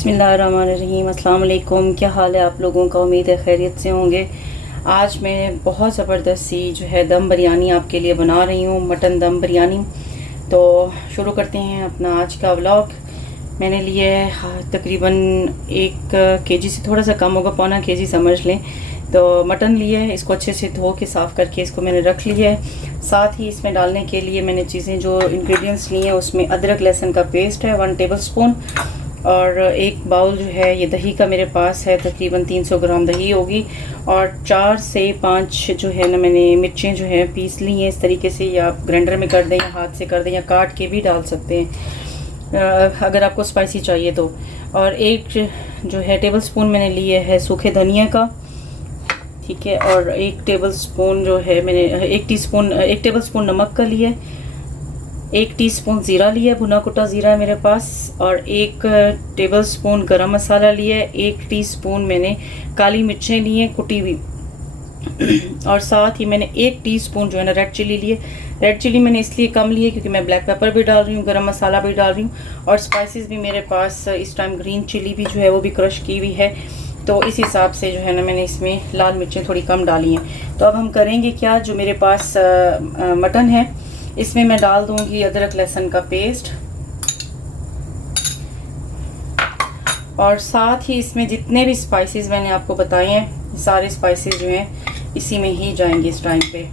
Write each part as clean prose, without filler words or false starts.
बिस्मिल्लाहिर्रहमानिर्रहीम। अस्सलाम वालेकुम। क्या हाल है आप लोगों का? उम्मीद है खैरियत से होंगे। आज मैं बहुत ज़बरदस्त सी जो है दम बिरयानी आपके लिए बना रही हूँ, मटन दम बिरयानी। तो शुरू करते हैं अपना आज का व्लॉग। मैंने लिए तकरीबन 1 केजी से थोड़ा सा कम होगा, पौना केजी समझ लें। तो मटन लिए है, इसको अच्छे से धो के साफ़ करके इसको मैंने रख लिया है। साथ ही इसमें डालने के लिए मैंने चीज़ें जो इंग्रेडिएंट्स लिए हैं उसमें अदरक लहसुन का पेस्ट है 1 टेबल स्पून, और 1 बाउल जो है ये दही का मेरे पास है, तकरीबन 300 ग्राम दही होगी। और 4 से 5 जो है ना मैंने मिर्चें जो है पीस ली हैं इस तरीके से, या आप ग्राइंडर में कर दें या हाथ से कर दें या काट के भी डाल सकते हैं अगर आपको स्पाइसी चाहिए तो। और 1 जो है टेबल स्पून मैंने लिए है सूखे धनिया का, ठीक है। और 1 टेबल स्पून जो है मैंने 1 टेबल स्पून नमक का लिया है। 1 टीस्पून ज़ीरा लिया, भुना कुटा ज़ीरा है मेरे पास। और 1 टेबल स्पून गरम मसाला लिया है। 1 टीस्पून मैंने काली मिर्चें ली हैं कुटी हुई। और साथ ही मैंने 1 टीस्पून जो है ना रेड चिली लिए। रेड चिली मैंने इसलिए कम लिए क्योंकि मैं ब्लैक पेपर भी डाल रही हूँ, गरम मसाला भी डाल रही हूँ, और स्पाइसेस भी मेरे पास इस टाइम ग्रीन चिली भी जो है वो भी क्रश की हुई है। तो इस हिसाब से जो है ना मैंने इसमें लाल मिर्चें थोड़ी कम डाली हैं। तो अब हम करेंगे क्या, जो मेरे पास मटन है इसमें मैं डाल दूंगी अदरक लहसुन का पेस्ट, और साथ ही इसमें जितने भी स्पाइसेस मैंने आपको बताए हैं सारे स्पाइसेस जो हैं इसी में ही जाएंगे इस टाइम पे।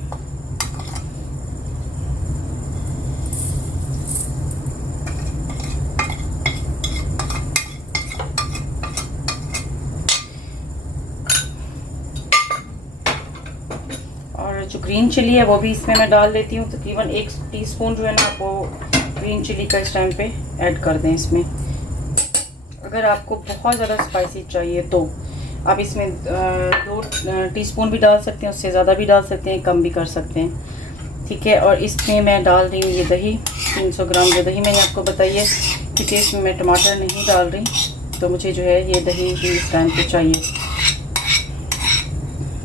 और जो ग्रीन चिली है वो भी इसमें मैं डाल देती हूँ, तकरीबन 1 टीस्पून जो है ना वो ग्रीन चिली का इस टाइम पे ऐड कर दें इसमें। अगर आपको बहुत ज़्यादा स्पाइसी चाहिए तो आप इसमें 2 टीस्पून भी डाल सकते हैं, उससे ज़्यादा भी डाल सकते हैं, कम भी कर सकते हैं, ठीक है। और इसमें मैं डाल रही हूँ ये दही, 300 ग्राम जो दही मैंने आपको बताई है, क्योंकि इसमें मैं टमाटर नहीं डाल रही, तो मुझे जो है ये दही भी इस टाइम पे चाहिए।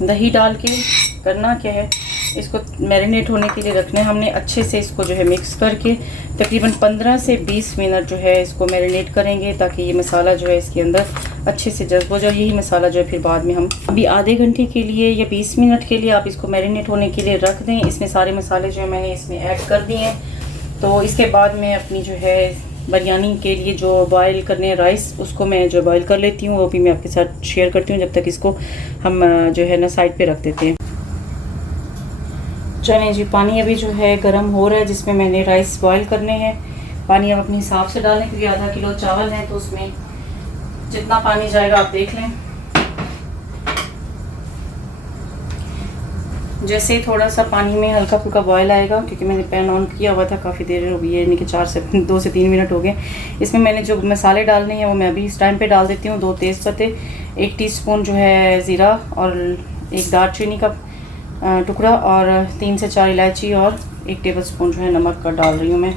दही डाल के करना क्या है, इसको मैरिनेट होने के लिए रखना है हमने। अच्छे से इसको जो है मिक्स करके तकरीबन 15 से 20 मिनट जो है इसको मैरिनेट करेंगे, ताकि ये मसाला जो है इसके अंदर अच्छे से जज्ब हो जाए। यही मसाला जो है फिर बाद में हम अभी आधे घंटे के लिए या 20 मिनट के लिए आप इसको मैरिनेट होने के लिए रख दें। इसमें सारे मसाले जो है मैंने इसमें ऐड कर दिए हैं। तो इसके बाद मैं अपनी जो है बिरयानी के लिए जो बॉयल करने राइस, उसको मैं जो बॉयल कर लेती हूँ, वो भी मैं आपके साथ शेयर करती हूँ, जब तक इसको हम जो है ना साइड पे रख देते हैं। चलें जी, पानी अभी जो है गर्म हो रहा है, जिसमें मैंने राइस बॉयल करने हैं। पानी आप अपने हिसाब से डालें, क्योंकि आधा किलो चावल है तो उसमें जितना पानी जाएगा आप देख लें। जैसे थोड़ा सा पानी में हल्का फुल्का बॉयल आएगा, क्योंकि मैंने पैन ऑन किया हुआ था, काफ़ी देर हो गई है, यानी कि 2 से 3 मिनट हो गए। इसमें मैंने जो मसाले डालने हैं वो मैं अभी इस टाइम पे डाल देती हूँ। 2 तेज़पत्ते, 1 टीस्पून जो है ज़ीरा, और 1 दालचीनी का टुकड़ा, और 3 से 4 इलायची, और 1 टेबल स्पून जो है नमक का डाल रही हूँ मैं।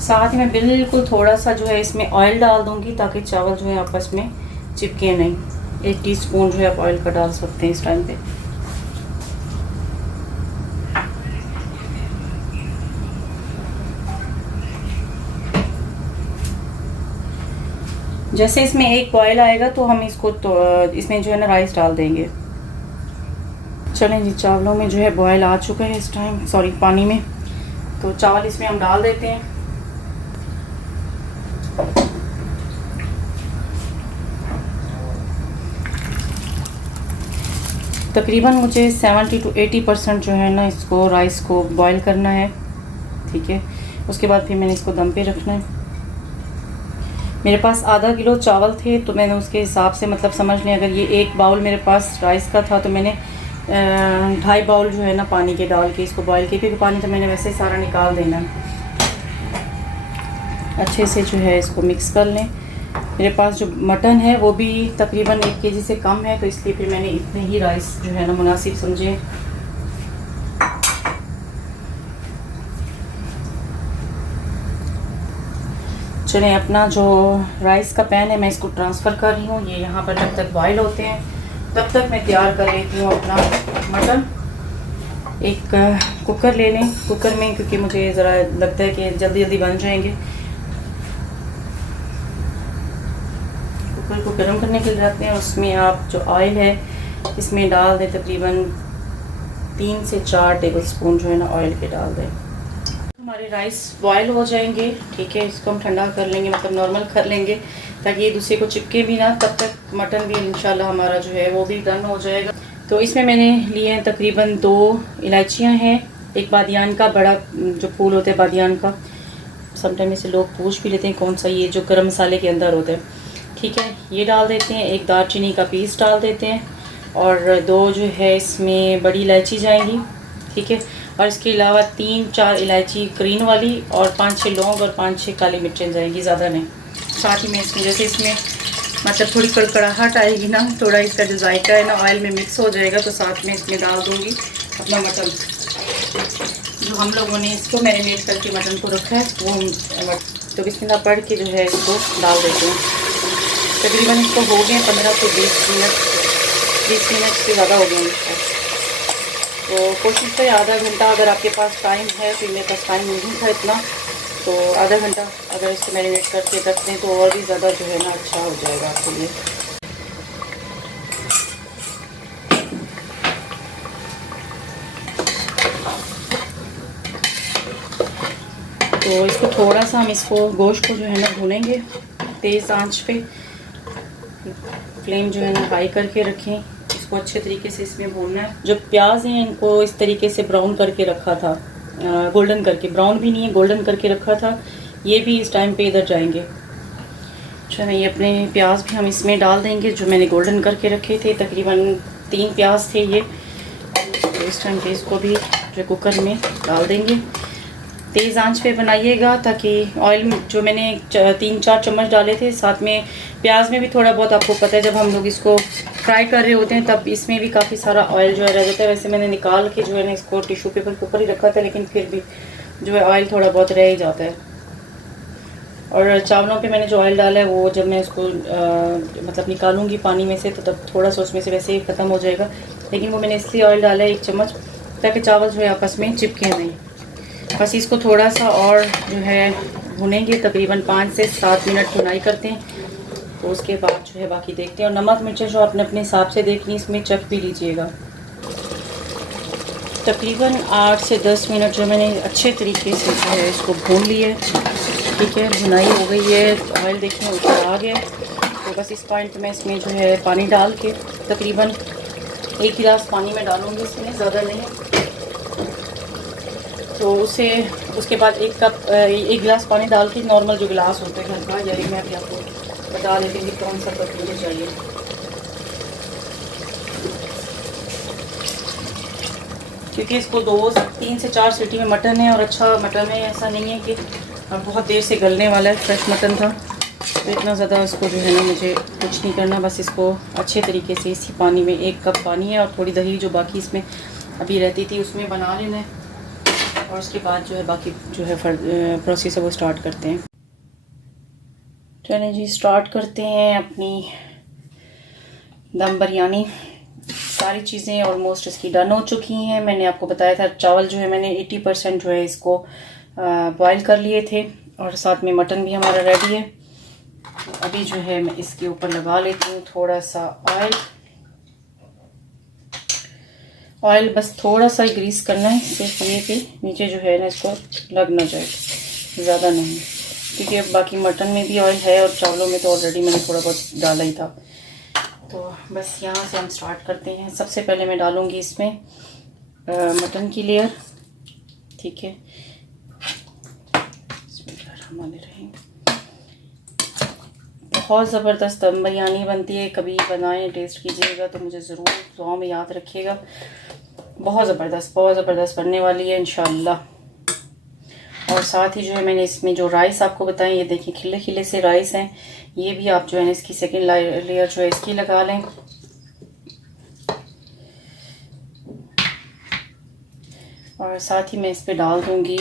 साथ ही मैं बिल्कुल थोड़ा सा जो है इसमें ऑयल डाल दूंगी, ताकि चावल जो है आपस में चिपके नहीं। 1 टीस्पून जो है आप ऑयल का डाल सकते हैं इस टाइम पे। जैसे इसमें 1 बॉयल आएगा तो हम इसको इसमें जो है ना राइस डाल देंगे। चलें जी, चावलों में जो है बॉयल आ चुका है इस टाइम, सॉरी पानी में। तो चावल इसमें हम डाल देते हैं। तकरीबन मुझे 70 to 80% जो है ना इसको राइस को बॉयल करना है, ठीक है। उसके बाद फिर मैंने इसको दम पे रखना है। मेरे पास आधा किलो चावल थे, तो मैंने उसके हिसाब से, मतलब समझ लें, अगर ये 1 बाउल मेरे पास राइस का था तो मैंने 2.5 बाउल जो है ना पानी के डाल के इसको बॉयल किया, क्योंकि पानी तो मैंने वैसे ही सारा निकाल देना। अच्छे से जो है इसको मिक्स कर लें। मेरे पास जो मटन है वो भी तकरीबन 1 केजी से कम है, तो इसलिए फिर मैंने इतने ही राइस जो है ना मुनासिब समझे। चलें, अपना जो राइस का पैन है मैं इसको ट्रांसफ़र कर रही हूँ। ये यहाँ पर जब तक बॉयल होते हैं तब तक मैं तैयार कर लेती हूँ अपना मटन। एक कुकर ले लें, कुकर में, क्योंकि मुझे ज़रा लगता है कि जल्दी जल्दी बन जाएंगे। कुकर को गर्म करने के लिए रखते हैं। उसमें आप जो ऑयल है इसमें डाल दें, तकरीबन 3 से 4 टेबल स्पून जो है ना ऑयल के डाल दें। हमारे राइस बॉयल हो जाएंगे, ठीक है। इसको हम ठंडा कर लेंगे, मतलब नॉर्मल कर लेंगे, ताकि ये दूसरे को चिपके भी ना। तब तक मटन भी इंशाल्लाह हमारा जो है वो भी डन हो जाएगा। तो इसमें मैंने लिए हैं तकरीबन 2 इलायचियाँ हैं, एक बादियान का बड़ा जो फूल होता है बादियान का, समटाइम इसे लोग पूछ भी लेते हैं कौन सा, ये जो गरम मसाले के अंदर होता है, ठीक है, ये डाल देते हैं। एक दालचीनी का पीस डाल देते हैं, और 2 जो है इसमें बड़ी इलायची जाएंगी, ठीक है। और इसके अलावा 3-4 इलायची ग्रीन वाली, और 5-6 लौंग और 5-6 काली मिर्चें जाएंगी, ज़्यादा नहीं। साथ ही में इसमें जैसे इसमें मतलब थोड़ी कड़कड़ाहट आएगी ना, थोड़ा इसका जो जायका है ना ऑयल में मिक्स हो जाएगा, तो साथ में इसमें डाल दूँगी अपना मटन, जो हम लोगों ने इसको मैरिनेट करके मटन को रखा है वो। तो बिस्मिल्लाह पढ़ के जो है इसको डाल देते हैं। तकरीबन इसको हो गए 15 से 20 मिनट, 20 मिनट से ज़्यादा हो गए इसको। तो कोशिश करें आधा घंटा, अगर आपके पास टाइम है, तो मेरे पास टाइम नहीं था इतना, तो आधा घंटा अगर इसको मैरिनेट करके रख दें तो और भी ज़्यादा जो है ना अच्छा हो जाएगा आपके लिए। तो इसको थोड़ा सा हम इसको गोश्त को जो है ना भूनेंगे तेज़ आंच पे, फ्लेम जो है ना हाई करके रखें। इसको अच्छे तरीके से इसमें भूनना है। जो प्याज हैं इनको इस तरीके से ब्राउन करके रखा था, गोल्डन करके, ब्राउन भी नहीं है, गोल्डन करके रखा था। ये भी इस टाइम पे इधर जाएंगे। अच्छा, ये अपने प्याज भी हम इसमें डाल देंगे जो मैंने गोल्डन करके रखे थे। तकरीबन 3 प्याज थे ये, तो इस टाइम पे इसको भी जो कुकर में डाल देंगे। तेज़ आंच पे बनाइएगा, ताकि ऑयल जो मैंने 3-4 चम्मच डाले थे, साथ में प्याज में भी थोड़ा बहुत, आपको पता है जब हम लोग इसको फ्राई कर रहे होते हैं तब इसमें भी काफ़ी सारा ऑयल जो है रह जाता है। वैसे मैंने निकाल के जो है ना इसको टिश्यू पेपर के ऊपर ही रखा था, लेकिन फिर भी जो है ऑयल थोड़ा बहुत रह ही जाता है। और चावलों पे मैंने जो ऑयल डाला है वो जब मैं उसको मतलब निकालूंगी पानी में से, तो तब थोड़ा सा उसमें से वैसे ही ख़त्म हो जाएगा। लेकिन वो मैंने इसलिए ऑयल डाला है 1 चम्मच, ताकि चावल जो है आपस में चिपके नहीं। बस इसको थोड़ा सा और जो है भुनेंगे, तकरीबन 5 से 7 मिनट भुनाई करते हैं। तो उसके बाद जो है बाकी देखते हैं। और नमक मिर्चें जो आपने अपने हिसाब से देखनी, इसमें चख भी लीजिएगा। तकरीबन 8 से 10 मिनट जो मैंने अच्छे तरीके से जो है इसको भून लिया है, ठीक है। भुनाई हो गई है, ऑयल देखिए ऊपर आ गया। तो बस इस पॉइंट में इसमें जो है पानी डाल के, तकरीबन 1 गिलास पानी में डालूँगी, इसमें ज़्यादा नहीं। तो उसके बाद 1 गिलास पानी डाल के, नॉर्मल जो गिलास होता है घर का, या मैं अभी आपको बता देती हूँ कौन सा कप मुझे चाहिए। क्योंकि इसको 3 से 4 सीटी में मटन है, और अच्छा मटन है, ऐसा नहीं है कि बहुत देर से गलने वाला है। फ्रेश मटन था, तो इतना ज़्यादा इसको जो है ना मुझे कुछ नहीं करना। बस इसको अच्छे तरीके से इसी पानी में, 1 कप पानी है और थोड़ी दही जो बाकी इसमें अभी रहती थी उसमें बना लेना है। और उसके बाद जो है बाकी जो है प्रोसेस है वो स्टार्ट करते हैं। चलें जी, स्टार्ट करते हैं अपनी दम बिरयानी। सारी चीज़ें ऑलमोस्ट इसकी डन हो चुकी हैं। मैंने आपको बताया था चावल जो है मैंने 80% जो है इसको बॉईल कर लिए थे, और साथ में मटन भी हमारा रेडी है। तो अभी जो है मैं इसके ऊपर लगा लेती हूँ थोड़ा सा ऑयल। बस थोड़ा सा ग्रीस करना है, सिर्फ ये कि नीचे जो है ना इसको लग ना जाए, ज़्यादा नहीं, क्योंकि अब बाकी मटन में भी ऑयल है और चावलों में तो ऑलरेडी मैंने थोड़ा बहुत डाला ही था। तो बस यहाँ से हम स्टार्ट करते हैं। सबसे पहले मैं डालूँगी इसमें मटन की लेयर, ठीक है। बहुत ज़बरदस्त दम बिरयानी बनती है, कभी बनाएं, टेस्ट कीजिएगा तो मुझे ज़रूर दुआ में याद रखिएगा। बहुत ज़बरदस्त बनने वाली है इंशाल्लाह। और साथ ही जो है मैंने इसमें जो राइस आपको बताएं, ये देखिए खिले खिले से राइस हैं, ये भी आप जो है इसकी सेकंड लेयर जो है इसकी लगा लें। और साथ ही मैं इस पर डाल दूंगी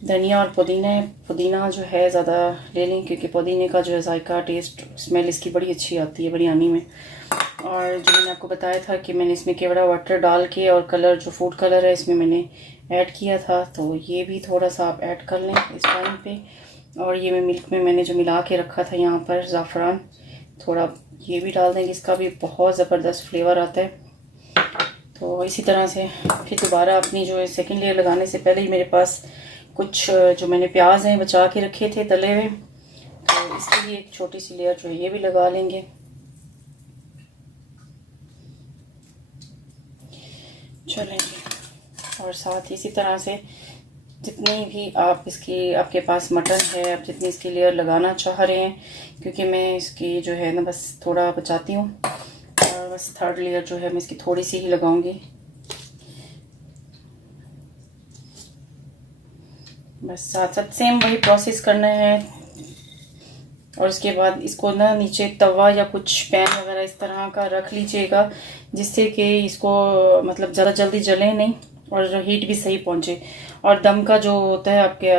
धनिया और पुदीना जो है ज़्यादा ले लें, क्योंकि पुदीने का जो है जायका, टेस्ट, स्मेल इसकी बड़ी अच्छी आती है बिरयानी में। और जो मैंने आपको बताया था कि मैंने इसमें केवड़ा वाटर डाल के और कलर जो फूड कलर है इसमें मैंने ऐड किया था, तो ये भी थोड़ा सा आप ऐड कर लें इस टाइम पे। और ये मैं मिल्क में मैंने जो मिला के रखा था यहाँ पर ज़ाफ़रान, थोड़ा ये भी डाल देंगे, इसका भी बहुत ज़बरदस्त फ्लेवर आता है। तो इसी तरह से फिर दोबारा अपनी जो है सेकेंड लेयर लगाने से पहले ही मेरे पास कुछ जो मैंने प्याज हैं बचा के रखे थे तले हुए, तो इसके लिए एक छोटी सी लेयर जो है ये भी लगा लेंगे। चलेंगे। और साथ ही इसी तरह से जितनी भी आपके पास मटन है, आप जितनी इसकी लेयर लगाना चाह रहे हैं, क्योंकि मैं इसकी जो है ना बस थोड़ा बचाती हूँ, और बस थर्ड लेयर जो है मैं इसकी थोड़ी सी ही लगाऊंगी। बस साथ साथ सेम वही प्रोसेस करना है। और उसके बाद इसको ना नीचे तवा या कुछ पैन वगैरह इस तरह का रख लीजिएगा, जिससे कि इसको मतलब ज़्यादा जल्दी जले नहीं और हीट भी सही पहुंचे। और दम का जो होता है आपके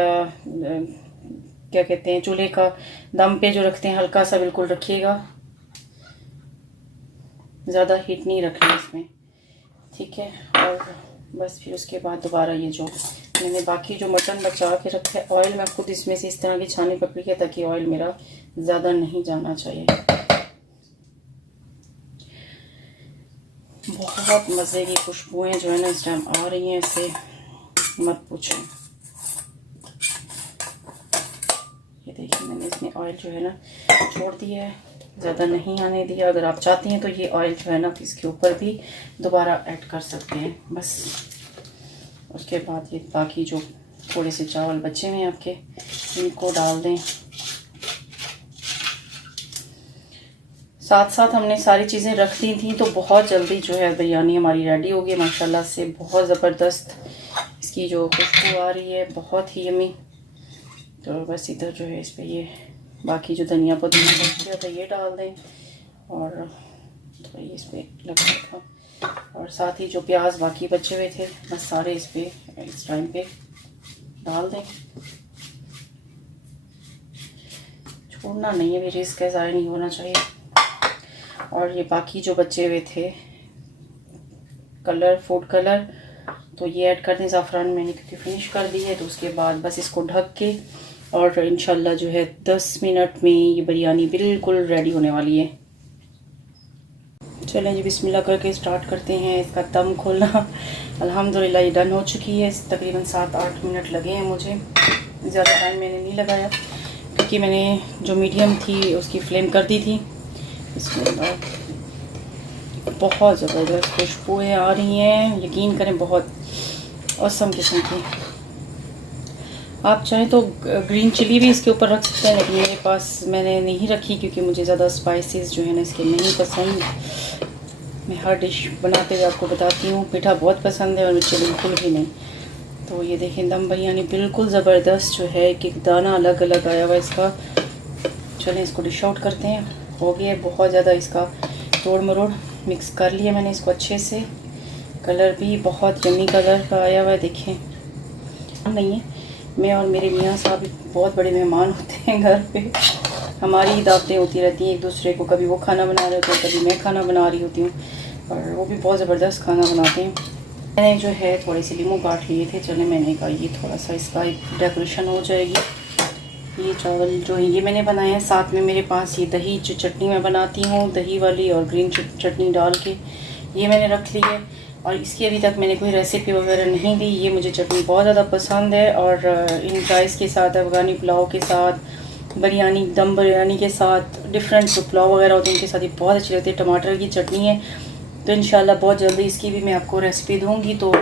क्या कहते हैं, चूल्हे का दम पे जो रखते हैं, हल्का सा बिल्कुल रखिएगा, ज़्यादा हीट नहीं रखनी इसमें, ठीक है। और बस फिर उसके बाद दोबारा ये जो मैंने बाकी जो मटन बचा के रखा है, ऑयल मैं खुद इसमें से इस तरह की छानी पकड़ी है ताकि ऑयल मेरा ज़्यादा नहीं जाना चाहिए। बहुत मज़े की खुशबुएं जो है ना इस टाइम आ रही हैं, इससे मत पूछो। ये देखिए मैंने इसमें ऑयल जो है ना छोड़ दिया है, ज़्यादा नहीं आने दिया। अगर आप चाहती हैं तो ये ऑयल जो है ना इसके ऊपर भी दोबारा ऐड कर सकते हैं। बस उसके बाद ये बाकी जो थोड़े से चावल बचे हुए हैं आपके, इनको डाल दें। साथ साथ हमने सारी चीज़ें रख दी थी, तो बहुत जल्दी जो है बिरयानी हमारी रेडी हो गई माशाल्लाह से। बहुत ज़बरदस्त इसकी जो खुशबू आ रही है, बहुत ही यमी। तो बस इधर जो है इस पर ये बाकी जो धनिया पुदीना बच गया था ये डाल दें, और तो ये इस पर लगा था। और साथ ही जो प्याज बाकी बचे हुए थे बस सारे इस टाइम पे डाल दें। छोड़ना नहीं है, भी रिस्क है, ज़ाया नहीं होना चाहिए। और ये बाकी जो बचे हुए थे फूड कलर, तो ये ऐड कर दें। ज़ाफ़रान मैंने क्योंकि फिनिश कर दी है, तो उसके बाद बस इसको ढक के और इंशाल्लाह जो है 10 मिनट में ये बिरयानी बिल्कुल रेडी होने वाली है। चलें जी, बिस्मिल्लाह करके स्टार्ट करते हैं इसका दम खोलना। अल्हम्दुलिल्लाह ये डन हो चुकी है। तकरीबन 7-8 मिनट लगे हैं मुझे, ज़्यादा टाइम मैंने नहीं लगाया, क्योंकि मैंने जो मीडियम थी उसकी फ्लेम कर दी थी। बिस्मिल्लाह, बहुत ज़बरदस्त खुशबुएँ आ रही हैं, यकीन करें बहुत औसम किस्म की। आप चाहें तो ग्रीन चिली भी इसके ऊपर रख सकते हैं, लेकिन मेरे पास मैंने नहीं रखी, क्योंकि मुझे ज़्यादा स्पाइसेस जो है ना इसके नहीं पसंद। मैं हर डिश बनाते हुए आपको बताती हूँ, मीठा बहुत पसंद है और मिर्ची बिल्कुल भी नहीं। तो ये देखें दम बिरयानी बिल्कुल ज़बरदस्त जो है, एक दाना अलग अलग आया हुआ इसका। चलें इसको डिश आउट करते हैं। हो गया बहुत ज़्यादा इसका तोड़ मरोड़, मिक्स कर लिया मैंने इसको अच्छे से। कलर भी बहुत यम्मी कलर का आया हुआ है, देखें। नहीं है, मैं और मेरे मियाँ साहब बहुत बड़े मेहमान होते हैं घर पे, हमारी दावतें होती रहती हैं एक दूसरे को। कभी वो खाना बना रहे होते हैं, कभी मैं खाना बना रही होती हूँ, और वो भी बहुत ज़बरदस्त खाना बनाते हैं। मैंने जो है थोड़े से लीमू काट लिए थे, चले मैंने कहा ये थोड़ा सा इसका डेकोरेशन हो जाएगी। ये चावल जो है ये मैंने बनाए हैं, साथ में मेरे पास ये दही जो चटनी मैं बनाती हूँ, दही वाली और ग्रीन चटनी डाल के ये मैंने रख ली है। और इसकी अभी तक मैंने कोई रेसिपी वगैरह नहीं दी। ये मुझे चटनी बहुत ज़्यादा पसंद है, और इन राइस के साथ, अफ़गानी पुलाव के साथ, बिरयानी, दम बिरयानी के साथ, डिफरेंट जो पुलाव वगैरह होते हैं उनके साथ ये बहुत अच्छी लगती है। टमाटर की चटनी है, तो इंशाल्लाह बहुत जल्दी इसकी भी मैं आपको रेसिपी दूँगी। तो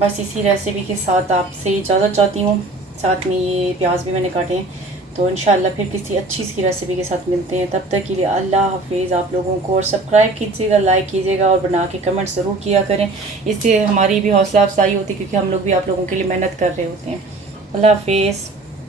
बस इसी रेसिपी के साथ आपसे इजाज़त चाहती हूँ। साथ में ये प्याज भी मैंने काटे हैं। तो इंशाल्लाह फिर किसी अच्छी सी रेसिपी के साथ मिलते हैं। तब तक के लिए अल्लाह हाफिज़ आप लोगों को। और सब्सक्राइब कीजिएगा, लाइक कीजिएगा और बना के कमेंट ज़रूर किया करें। इससे हमारी भी हौसला अफजाई होती है, क्योंकि हम लोग भी आप लोगों के लिए मेहनत कर रहे होते हैं। अल्लाह हाफिज़।